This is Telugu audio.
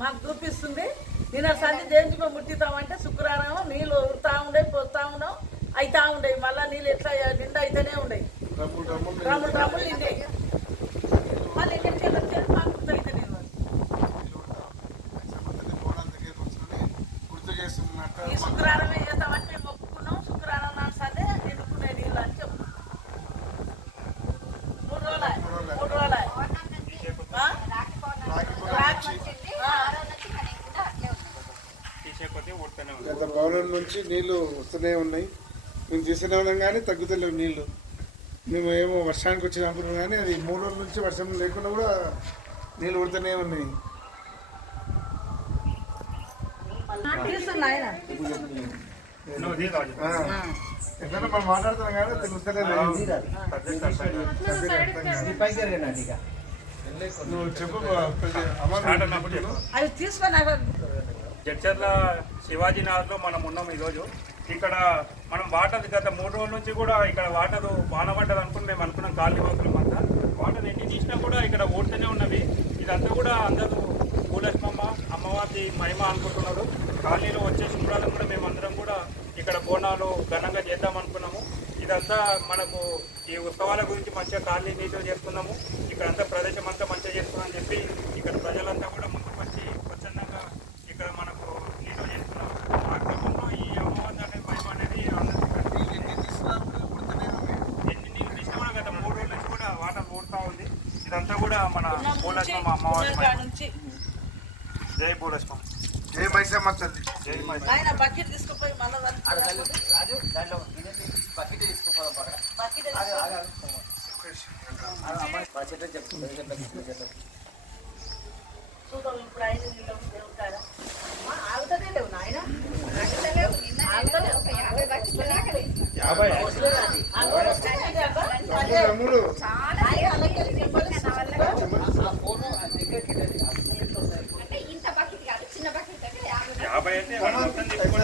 మాకు చూపిస్తుంది. నిన్న సంధి దేంచుకో ముట్టిస్తామంటే శుక్రవారం నీళ్ళు ఉడతా ఉండే పోతా ఉన్నాం అయితా ఉండేవి. మళ్ళీ నీళ్ళు ఎట్లా నిండా అయితేనే ఉండేవి. డ్రమ్ములు మళ్ళీ ఎక్కడికి వెళ్ళొచ్చేది మాకు గుర్తయితే నేను ఈ శుక్రవారమే చేద్దామని మేము ఒప్పుకున్నాం శుక్రవారం నాడు సందే నిండుకునే నీళ్ళు అని చెప్పు మూడు రోజుల మూడు రోజుల ఆ? రాఖీ. ఆ. తీసే కొద్దీ ఉడుతూనే ఉంది గత పౌర్ణమి నుంచి నీళ్ళు వస్తూనే ఉన్నాయి. మేము తీస్తూనే ఉన్నాం కానీ తగ్గుతలేవు నీళ్ళు. మేము ఏమో వర్షానికి వచ్చి అనుకున్నాం కానీ అది మూడు రోజుల నుంచి వర్షం లేకుండా కూడా నీళ్ళు ఉడుతూనే ఉన్నాయి. ఎట్లైనా మనం మాట్లాడుతున్నాం కానీ తెలుస్తలేదు చెప్పు అమ్మ స్టార్ట్ అన్నప్పుడు చెప్పు. అవి తీసుకొని నాకు జడ్చర్ల శివాజీనగర్లో మనం ఉన్నాం ఈరోజు. ఇక్కడ మనం వాటర్ గత మూడు రోజుల నుంచి కూడా ఇక్కడ వాటర్ వానబడ్డది అనుకుని మేము అనుకున్నాం కాలనీ వాసులం అంతా. వాటర్ ఎన్ని తీసినా కూడా ఇక్కడ ఓడుతూనే ఉన్నవి. ఇదంతా కూడా అందరూ భూలక్ష్మమ్మ అమ్మవారి మహిమ అనుకుంటున్నారు. కాలనీలో వచ్చే శుభ్రాలను కూడా మేము అందరం కూడా ఇక్కడ బోనాలు ఘనంగా చేద్దాం అనుకున్నాము. ఇదంతా మనకు ఈ ఉత్సవాల గురించి మంచిగా కాలనీ నీట్గా చేసుకున్నాము. ఇక్కడ అంతా ప్రదేశం అంతా మంచిగా చేసుకున్నామని చెప్పి ఇక్కడ ప్రజల కూడా ముందుకు వచ్చి స్వచ్ఛందంగా ఇక్కడ మనకు నీట్గా చేసుకున్నాము ఆ క్రమంలో ఈ అమ్మవారి అనే మహిమ అనేది అందరికీ ఎన్ని నీళ్ళు తీసినా కూడా గత మూడు రోజుల నుంచి కూడా వాటర్ ఊడుతూ ఉంది ఇదంతా కూడా మన భూలక్ష్మమ్మ అమ్మవారి జై భూలక్ష్మమ్మ ఏ మైసమ్మ తల్లి జై ఆయన బకెట్ తీసుకుపోయి మళ్ళీ రాజు దాంట్లో బకెట్ తీసుకుపోదాం పక్కన బకెట్ చూద్దాం ఇప్పుడు ఆయన నీళ్ళు దేవుడు కాడ ఆగుతనే లేవు నాయన ఆగుతలేవు ఏంటి